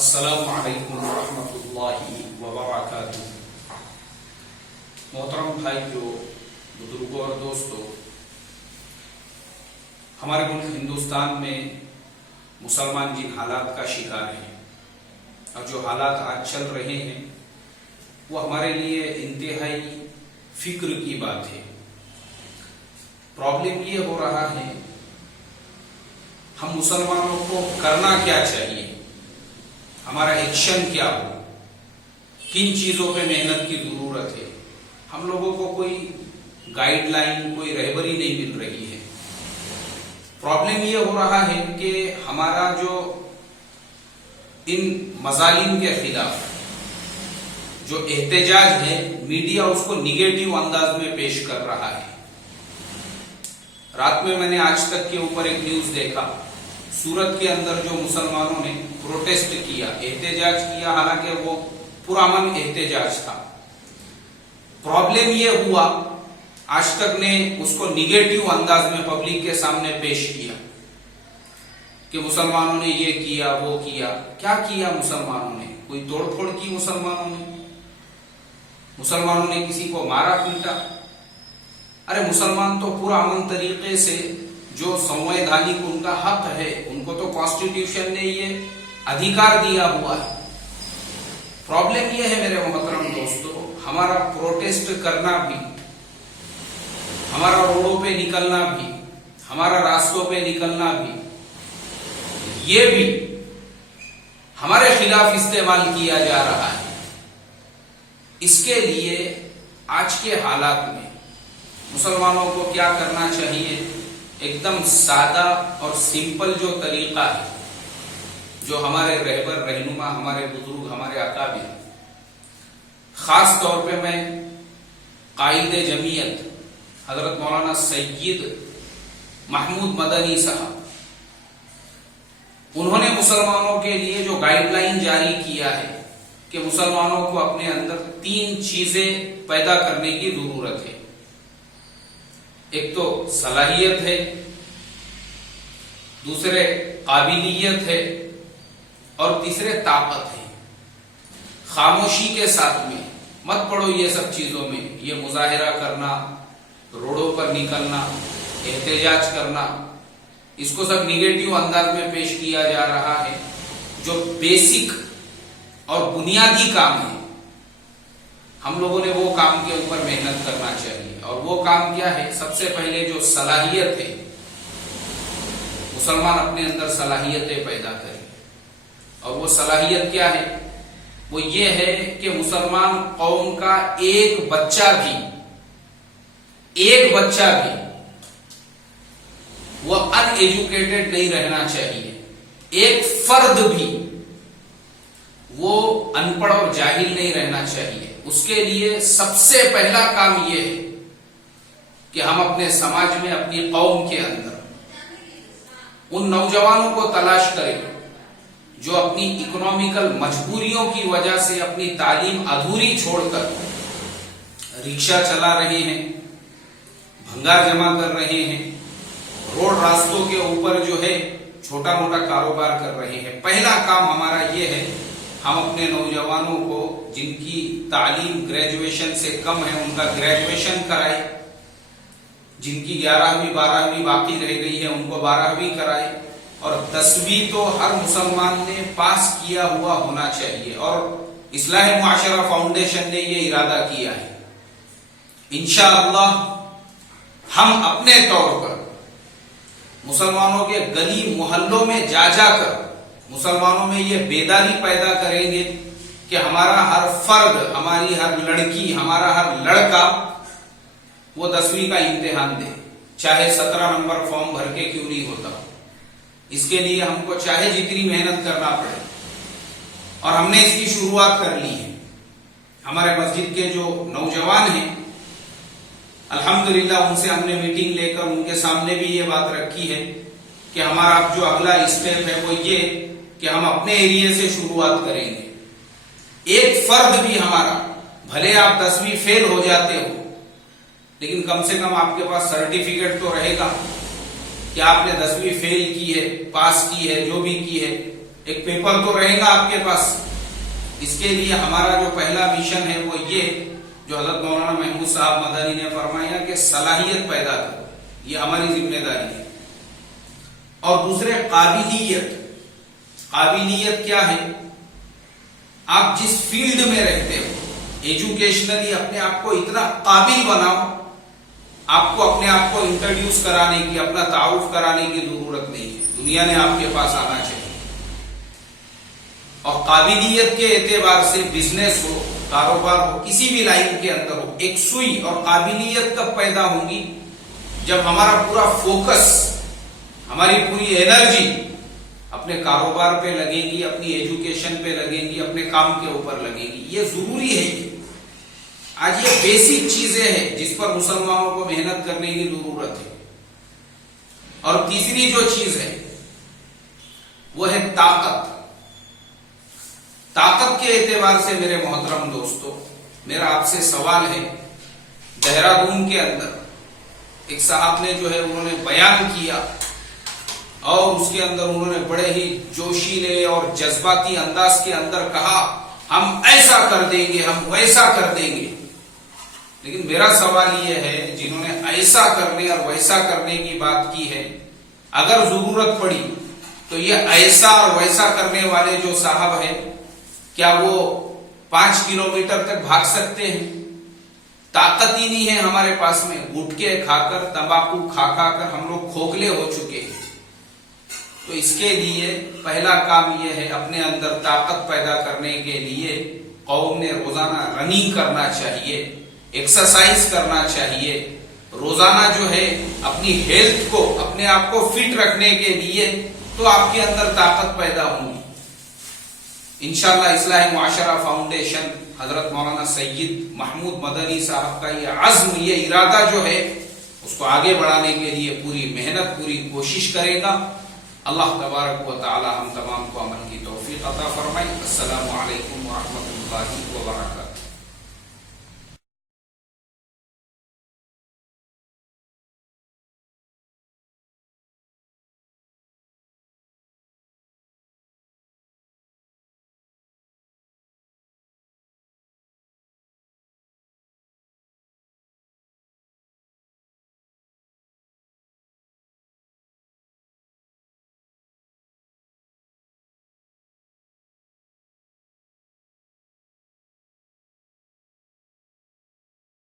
السلام علیکم ورحمۃ اللہ وبرکاتہ۔ محترم بھائیو، بزرگوں اور دوستوں، ہمارے ملک ہندوستان میں مسلمان جن حالات کا شکار ہیں اور جو حالات آج چل رہے ہیں وہ ہمارے لیے انتہائی فکر کی بات ہے۔ پرابلم یہ ہو رہا ہے ہم مسلمانوں کو کرنا کیا چاہیے، ہمارا ایکشن کیا ہو، کن چیزوں پہ محنت کی ضرورت ہے۔ ہم لوگوں کو کوئی گائیڈ لائن، کوئی رہبری نہیں مل رہی ہے۔ پرابلم یہ ہو رہا ہے کہ ہمارا جو ان مظالم کے خلاف جو احتجاج ہے، میڈیا اس کو نیگیٹو انداز میں پیش کر رہا ہے۔ رات میں نے آج تک کے اوپر ایک نیوز دیکھا، سورت کے اندر جو مسلمانوں نے پروٹیسٹ کیا، احتجاج کیا، حالانکہ وہ پرامن احتجاج تھا۔ پرابلم یہ ہوا آج تک نے اس کو نیگیٹو انداز میں پبلک کے سامنے پیش کیا کہ مسلمانوں نے یہ کیا، وہ کیا۔ کیا کیا مسلمانوں نے؟ کوئی توڑ پھوڑ کی مسلمانوں نے کسی کو مارا پیٹا؟ ارے مسلمان تو پورا امن طریقے سے، جو سنویدھانک ان کا حق ہے، ان کو تو کانسٹیٹیوشن نے یہ ادھیکار دیا ہوا ہے۔ پرابلم یہ ہے میرے محترم دوستو، ہمارا پروٹیسٹ کرنا بھی، ہمارا روڈوں پہ نکلنا بھی، ہمارا راستوں پہ نکلنا بھی، یہ بھی ہمارے خلاف استعمال کیا جا رہا ہے۔ اس کے لیے آج کے حالات میں مسلمانوں کو کیا کرنا چاہیے؟ ایک دم سادہ اور سمپل جو طریقہ ہے، جو ہمارے رہبر رہنما، ہمارے بزرگ، ہمارے اکابر، خاص طور پہ میں قائد جمعیت حضرت مولانا سید محمود مدنی صاحب، انہوں نے مسلمانوں کے لیے جو گائیڈ لائن جاری کیا ہے کہ مسلمانوں کو اپنے اندر 3 چیزیں پیدا کرنے کی ضرورت ہے۔ ایک تو صلاحیت ہے، دوسرے قابلیت ہے، اور تیسرے طاقت ہے۔ خاموشی کے ساتھ میں مت پڑو یہ سب چیزوں میں، یہ مظاہرہ کرنا، روڈوں پر نکلنا، احتجاج کرنا، اس کو سب نیگیٹو انداز میں پیش کیا جا رہا ہے۔ جو بیسک اور بنیادی کام ہے، ہم لوگوں نے وہ کام کے اوپر محنت کرنا چاہیے۔ اور وہ کام کیا ہے؟ سب سے پہلے جو صلاحیت ہے، مسلمان اپنے اندر صلاحیتیں پیدا کرے۔ اور وہ صلاحیت کیا ہے؟ وہ یہ ہے کہ مسلمان قوم کا ایک بچہ بھی وہ ان ایجوکیٹڈ نہیں رہنا چاہیے، ایک فرد بھی وہ ان پڑھ اور جاہل نہیں رہنا چاہیے۔ اس کے لیے سب سے پہلا کام یہ ہے کہ ہم اپنے سماج میں، اپنی قوم کے اندر ان نوجوانوں کو تلاش کریں جو اپنی اکنامیکل مجبوریوں کی وجہ سے اپنی تعلیم ادھوری چھوڑ کر رکشہ چلا رہے ہیں، بھنگا جمع کر رہے ہیں، روڈ راستوں کے اوپر جو ہے چھوٹا موٹا کاروبار کر رہے ہیں۔ پہلا کام ہمارا یہ ہے، ہم اپنے نوجوانوں کو جن کی تعلیم گریجویشن سے کم ہے ان کا گریجویشن کرائے، جن کی 11ویں 12ویں باقی رہ گئی ہے ان کو 12ویں کرائے، اور 10ویں تو ہر مسلمان نے پاس کیا ہوا ہونا چاہیے۔ اور اصلاح معاشرہ فاؤنڈیشن نے یہ ارادہ کیا ہے، انشاءاللہ ہم اپنے طور پر مسلمانوں کے گلی محلوں میں جا کر مسلمانوں میں یہ بیداری پیدا کریں گے کہ ہمارا ہر فرد، ہماری ہر لڑکی، ہمارا ہر لڑکا وہ 10ویں کا امتحان دے، چاہے 17 نمبر فارم بھر کے کیوں نہیں ہوتا۔ اس کے لیے ہم کو چاہے جتنی محنت کرنا پڑے، اور ہم نے اس کی شروعات کر لی ہے۔ ہمارے مسجد کے جو نوجوان ہیں، الحمدللہ ان سے ہم نے میٹنگ لے کر ان کے سامنے بھی یہ بات رکھی ہے کہ ہمارا اب جو اگلا اسٹیپ ہے وہ یہ کہ ہم اپنے ایریے سے شروعات کریں گے۔ ایک فرد بھی ہمارا، بھلے آپ 10ویں فیل ہو جاتے ہو، لیکن کم سے کم آپ کے پاس سرٹیفکیٹ تو رہے گا کہ آپ نے 10ویں فیل کی ہے، پاس کی ہے، جو بھی کی ہے، ایک پیپر تو رہے گا آپ کے پاس. اس کے لیے ہمارا جو پہلا مشن ہے وہ یہ جو حضرت مولانا محمود صاحب مدنی نے فرمایا کہ صلاحیت پیدا کرو، یہ ہماری ذمہ داری ہے. اور دوسرے قابلیت. قابلیت کیا ہے؟ آپ جس فیلڈ میں رہتے ہو ایجوکیشنلی اپنے آپ کو اتنا قابل بناؤ. آپ کو اپنے آپ کو انٹروڈیوس کرانے کی، اپنا تعارف کرانے کی ضرورت نہیں ہے. دنیا نے آپ کے پاس آنا چاہیے. اور قابلیت کے اعتبار سے بزنس ہو، کاروبار ہو، کسی بھی لائن کے اندر ہو، ایک سوئی اور قابلیت کب پیدا ہوگی؟ جب ہمارا پورا فوکس، ہماری پوری انرجی اپنے کاروبار پہ لگے گی، اپنی ایجوکیشن پہ لگے گی، اپنے کام کے اوپر لگے گی. یہ ضروری ہے. آج یہ بیسک چیزیں ہیں جس پر مسلمانوں کو محنت کرنے کی ضرورت ہے. اور تیسری جو چیز ہے وہ ہے طاقت. طاقت کے اعتبار سے میرے محترم دوستو، میرا آپ سے سوال ہے. دہرادون کے اندر ایک صاحب نے جو ہے انہوں نے بیان کیا اور اس کے اندر انہوں نے بڑے ہی جوشیلے اور جذباتی انداز کے اندر کہا ہم ایسا کر دیں گے، ہم ویسا کر دیں گے. لیکن میرا سوال یہ ہے جنہوں نے ایسا کرنے اور ویسا کرنے کی بات کی ہے، اگر ضرورت پڑی تو یہ ایسا اور ویسا کرنے والے جو صاحب ہیں کیا وہ 5 کلومیٹر تک بھاگ سکتے ہیں؟ طاقت ہی نہیں ہے ہمارے پاس میں. گٹکے کھا کر، تمباکو کھا کر ہم لوگ کھوکھلے ہو چکے ہیں. تو اس کے لیے پہلا کام یہ ہے اپنے اندر طاقت پیدا کرنے کے لیے قوم نے روزانہ رننگ کرنا چاہیے، ایکسرسائز کرنا چاہیے. روزانہ جو ہے اپنی ہیلتھ کو، اپنے آپ کو فٹ رکھنے کے لیے تو آپ کے اندر طاقت پیدا ہوگی. انشاءاللہ اصلاح معاشرہ فاؤنڈیشن حضرت مولانا سید محمود مدنی صاحب کا یہ عزم، یہ ارادہ جو ہے اس کو آگے بڑھانے کے لیے پوری محنت، پوری کوشش کرے گا. اللہ تبارک و تعالی ہم تمام کو عمل کی توفیق عطا فرمائے. السلام علیکم ورحمۃ اللہ وبرکاتہ.